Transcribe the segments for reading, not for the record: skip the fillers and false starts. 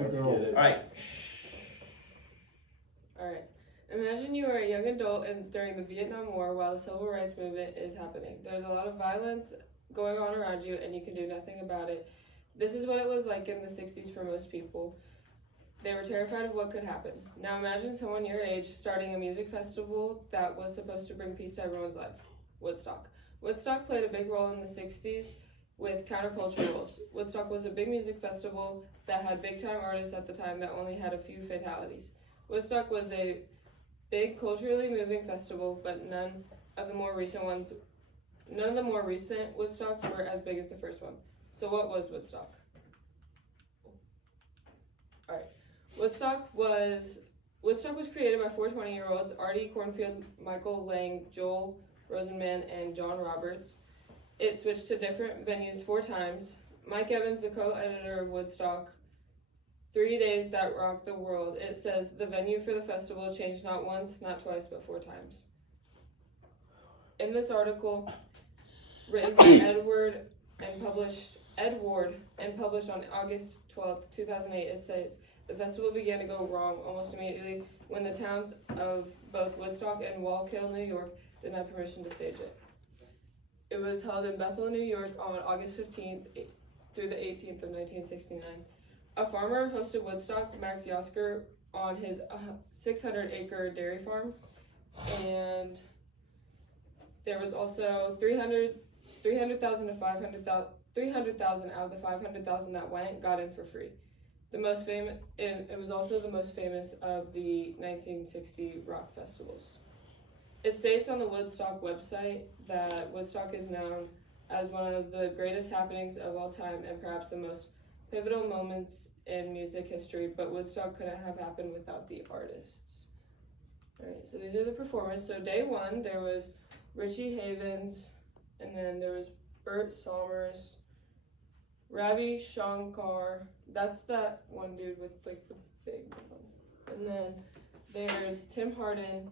Let's go. get it. All right. Alright. Imagine you are a young adult during the Vietnam War while the civil rights movement is happening. There's a lot of violence going on around you and you can do nothing about it. This is what it was like in the 60s for most people. They were terrified of what could happen. Now imagine someone your age starting a music festival that was supposed to bring peace to everyone's life. Woodstock. Woodstock played a big role in the 60s with counterculture roles. Woodstock was a big music festival that had big-time artists at the time that only had a few fatalities. Woodstock was a big culturally moving festival, but none of the more recent Woodstocks were as big as the first one. So what was Woodstock? Alright. Woodstock was created by four 20-year-olds, Artie Cornfield, Michael Lang, Joel Rosenman, and John Roberts. It switched to different venues 4 times. Mike Evans, the co-editor of Woodstock, 3 days that rocked the world. It says the venue for the festival changed not once, not twice, but 4 times. In this article, written by Ed Ward and published on August 12, 2008, it says the festival began to go wrong almost immediately when the towns of both Woodstock and Wallkill, New York, didn't have permission to stage it. It was held in Bethel, New York on August 15th through the 18th of 1969. A farmer hosted Woodstock, Max Yosker, on his 600-acre dairy farm, and there was also 300,000 to 300,000 out of the 500,000 that got in for free. It was also the most famous of the 1960 rock festivals. It states on the Woodstock website that Woodstock is known as one of the greatest happenings of all time and perhaps the most pivotal moments in music history, but Woodstock couldn't have happened without the artists. Alright, so these are the performers. So day 1, there was Richie Havens, and then there was Bert Somers, Ravi Shankar, that's that one dude with like the big one. And then there's Tim Hardin,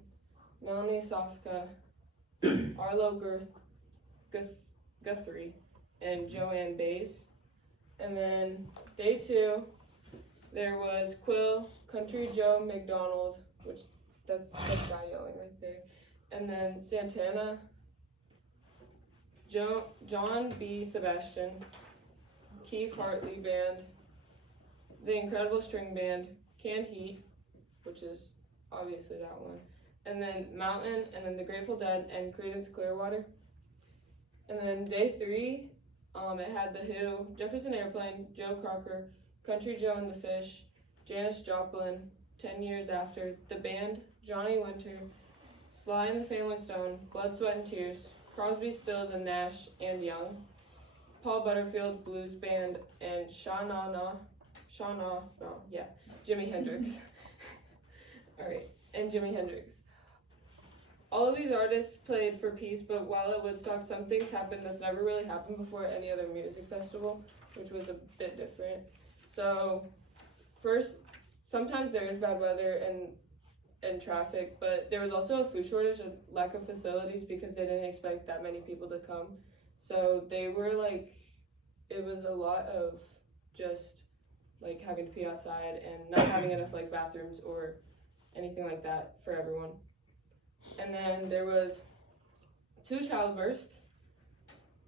Melanie Sofka, Arlo Guthrie, and Joanne Baez. And then day 2, there was Quill, Country Joe McDonald, which that's the guy yelling right there. And then Santana, John B. Sebastian, Keith Hartley Band, The Incredible String Band, Canned Heat, which is obviously that one, and then Mountain, and then The Grateful Dead, and Creedence Clearwater. And then day 3, it had The Who, Jefferson Airplane, Joe Cocker, Country Joe and the Fish, Janis Joplin, 10 Years After, The Band, Johnny Winter, Sly and the Family Stone, Blood, Sweat and Tears, Crosby, Stills and Nash and Young, Paul Butterfield Blues Band, and Jimi Hendrix. Alright, and Jimi Hendrix. All of these artists played for peace, but while at Woodstock, some things happened that's never really happened before at any other music festival, which was a bit different. So, first, sometimes there is bad weather and traffic, but there was also a food shortage and lack of facilities because they didn't expect that many people to come. So they were like, it was a lot of just like having to pee outside and not having enough like bathrooms or anything like that for everyone. And then there was 2 childbirths,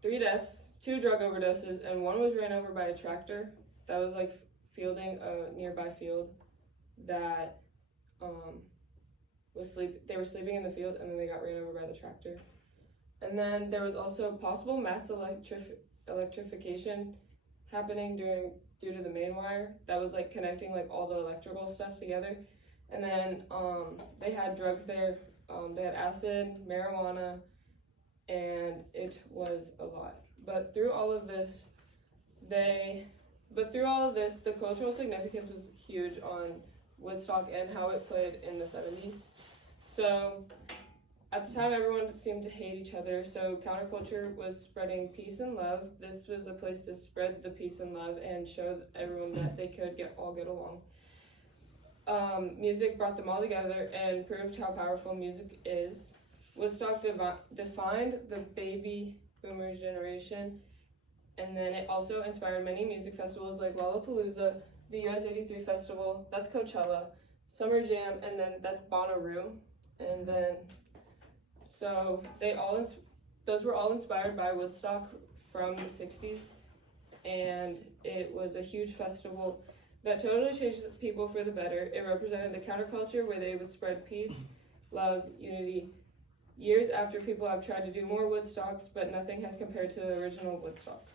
3 deaths, 2 drug overdoses, and 1 was ran over by a tractor that was like fielding a nearby field that they were sleeping in the field and then they got ran over by the tractor. And then there was also possible mass electrification happening due to the main wire that was like connecting like all the electrical stuff together. And then they had drugs there. They had acid, marijuana, and it was a lot. But through all of this, the cultural significance was huge on Woodstock and how it played in the 70s. So at the time, everyone seemed to hate each other, so counterculture was spreading peace and love. This was a place to spread the peace and love and show everyone that they could all get along. Music brought them all together and proved how powerful music is. Woodstock defined the baby boomers generation, and then it also inspired many music festivals like Lollapalooza, the US 83 Festival, that's Coachella, Summer Jam, and then that's Bonnaroo. And then, so those were all inspired by Woodstock from the 60s. And it was a huge festival that totally changed the people for the better. It represented the counterculture where they would spread peace, love, unity. Years after, people have tried to do more Woodstocks, but nothing has compared to the original Woodstock.